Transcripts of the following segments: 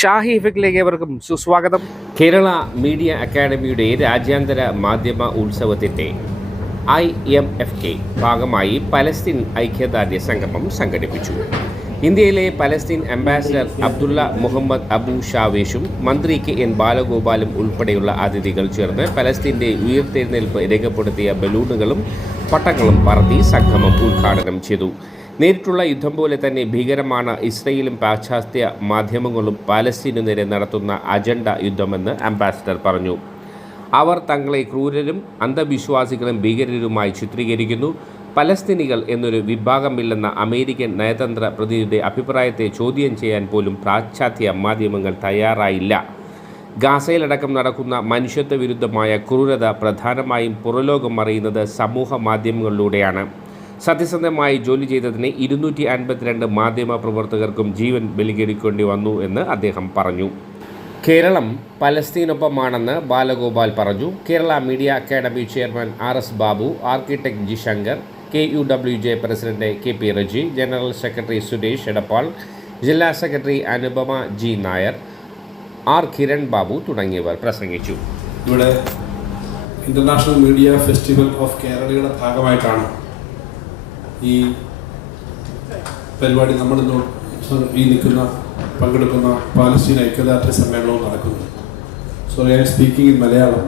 ഷാഹി ഇഫക്റ്റിലേക്ക് ഏവർക്കും സുസ്വാഗതം. കേരള മീഡിയ അക്കാദമിയുടെ രാജ്യാന്തര മാധ്യമ ഉത്സവത്തിൻ്റെ IMFK ഭാഗമായി പലസ്തീൻ ഐക്യദാർഢ്യ സംഗമം സംഘടിപ്പിച്ചു. ഇന്ത്യയിലെ Palestine ambassador Abdullah Muhammad Abu ഷാവേഷും മന്ത്രി KN ബാലഗോപാലും ഉൾപ്പെടെയുള്ള അതിഥികൾ ചേർന്ന് പലസ്തീൻ്റെ ഉയർത്തെഴുന്നേൽപ്പ് രേഖപ്പെടുത്തിയ ബലൂണുകളും പട്ടങ്ങളും പറത്തി സംഗമം ഉദ്ഘാടനം ചെയ്തു. നേരിട്ടുള്ള യുദ്ധം പോലെ തന്നെ ഭീകരമാണ് ഇസ്രയേലും പാശ്ചാത്യ മാധ്യമങ്ങളും പാലസ്തീനു നേരെ നടത്തുന്ന അജണ്ട യുദ്ധമെന്ന് അംബാസിഡർ പറഞ്ഞു. അവർ തങ്ങളെ ക്രൂരരും അന്ധവിശ്വാസികളും ഭീകരരുമായി ചിത്രീകരിക്കുന്നു. പലസ്തീനികൾ എന്നൊരു വിഭാഗമില്ലെന്ന അമേരിക്കൻ നയതന്ത്ര പ്രതിനിധിയുടെ അഭിപ്രായത്തെ ചോദ്യം ചെയ്യാൻ പോലും പാശ്ചാത്യ മാധ്യമങ്ങൾ തയ്യാറായില്ല. ഗാസയിലടക്കം നടക്കുന്ന മനുഷ്യത്വ വിരുദ്ധമായ ക്രൂരത പ്രധാനമായും പുറലോകം അറിയുന്നത് സമൂഹ മാധ്യമങ്ങളിലൂടെയാണ്. സത്യസന്ധമായി ജോലി ചെയ്തതിന് 252 മാധ്യമ പ്രവർത്തകർക്കും ജീവൻ ബലികേടിക്കേണ്ടി വന്നു എന്ന് അദ്ദേഹം പറഞ്ഞു. കേരളം പലസ്തീനൊപ്പമാണെന്ന് ബാലഗോപാൽ പറഞ്ഞു. Kerala media academy chairman RS Babu, architect G Shankar, KUWJ president KP Reji, general secretary Suresh Edappal, ജില്ലാ secretary Anupama G Nair, R Kiran Babu തുടങ്ങിയവർ പ്രസംഗിച്ചു. ഇവിടെ ഇന്റർനാഷണൽ മീഡിയ ഫെസ്റ്റിവൽ ഓഫ് കേരളയുടെ ഭാഗമായിട്ടാണ് ഈ പരിപാടി നമ്മളിന്ന് ഈ പങ്കെടുക്കുന്ന പാലസ്തീൻ ഐക്യദാർഢ്യ സമ്മേളനവും നടക്കുന്നത്. So I am speaking in Malayalam.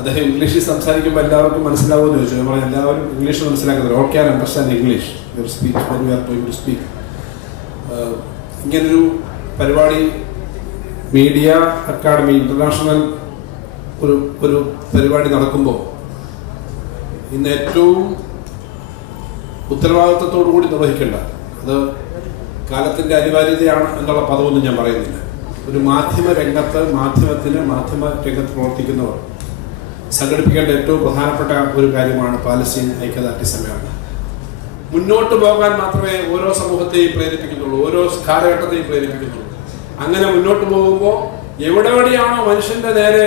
അദ്ദേഹം ഇംഗ്ലീഷിൽ സംസാരിക്കുമ്പോൾ എല്ലാവർക്കും മനസ്സിലാവുമെന്ന് ചോദിച്ചു. നമ്മൾ എല്ലാവരും ഇംഗ്ലീഷ് മനസ്സിലാക്കുന്നത് all can understand English speech when we are going to speak. ഇങ്ങനൊരു പരിപാടി മീഡിയ അക്കാദമി ഇന്റർനാഷണൽ ഒരു പരിപാടി നടക്കുമ്പോൾ ഇന്ന് ഏറ്റവും ഉത്തരവാദിത്വത്തോടു കൂടി നിർവഹിക്കേണ്ട, അത് കാലത്തിൻ്റെ അനിവാര്യതയാണ് എന്നുള്ള പദമൊന്നും ഞാൻ പറയുന്നില്ല. ഒരു മാധ്യമ രംഗത്ത് പ്രവർത്തിക്കുന്നവർ സംഘടിപ്പിക്കേണ്ട ഏറ്റവും പ്രധാനപ്പെട്ട ഒരു കാര്യമാണ് പാലസ്തീൻ ഐക്യദാർഢ്യ സമ്മേളനം. മുന്നോട്ട് പോകാൻ മാത്രമേ ഓരോ സമൂഹത്തെയും പ്രേരിപ്പിക്കുന്നുള്ളൂ, ഓരോ കാലഘട്ടത്തെയും പ്രേരിപ്പിക്കുന്നുള്ളൂ. അങ്ങനെ മുന്നോട്ട് പോകുമ്പോൾ എവിടെയാണോ മനുഷ്യന്റെ നേരെ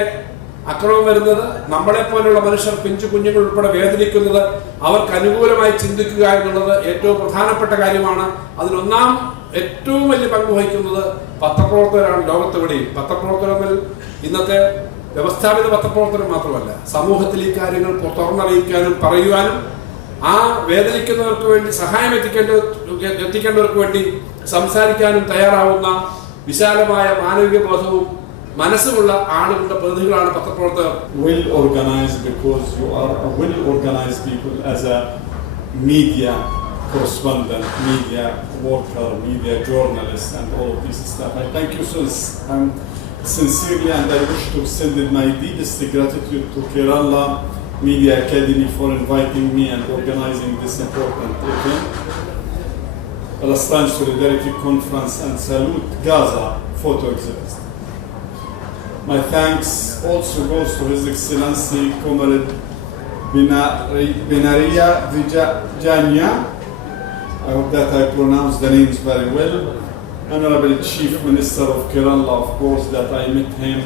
അക്രമം വരുന്നത്, നമ്മളെ പോലുള്ള മനുഷ്യർ, പിഞ്ചു കുഞ്ഞുങ്ങൾ ഉൾപ്പെടെ വേദനിക്കുന്നത്, അവർക്ക് അനുകൂലമായി ചിന്തിക്കുക എന്നുള്ളത് ഏറ്റവും പ്രധാനപ്പെട്ട കാര്യമാണ്. അതിനൊന്നാം ഏറ്റവും വലിയ പങ്ക് വഹിക്കുന്നത് പത്രപ്രവർത്തകരാണ്. ലോകത്തെവിടെയും പത്രപ്രവർത്തകർ ഇന്നത്തെ വ്യവസ്ഥാപിത പത്രപ്രവർത്തനം മാത്രമല്ല, സമൂഹത്തിൽ ഈ കാര്യങ്ങൾ തുറന്നറിയിക്കാനും പറയുവാനും ആ വേദനിക്കുന്നവർക്ക് വേണ്ടി സഹായം എത്തിക്കേണ്ടവർക്ക് വേണ്ടി സംസാരിക്കാനും തയ്യാറാവുന്ന വിശാലമായ മാനവിക ബോധവും മനസ്സുമുള്ള ആളുകളുടെ പ്രതിനിധികളാണ് പത്രപ്രവർത്തകർ. Well organized because you are a well organized people as a media correspondent, media worker, media journalist and all of this stuff. I thank you so sincerely, and I wish to extend my deepest gratitude to Kerala Media Academy for inviting me and organizing this important event. Palestine Solidarity Conference and salute Gaza photo exhibit. My thanks also goes to His Excellency Comrade Benaria Vijayanya. I hope that I pronounced the names very well. Honorable Chief Minister of Kerala, of course, that I met him.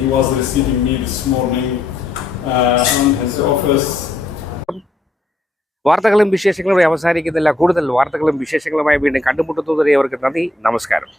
He was receiving me this morning on his office. വാർത്തകളും വിശേഷങ്ങളും അവസാനിക്കുന്നില്ല. കൂടുതൽ വാർത്തകളും വിശേഷങ്ങളുമായി വീണ്ടും കണ്ടുമുട്ടുന്നതുവരെ അവർക്ക് നന്ദി, നമസ്കാരം.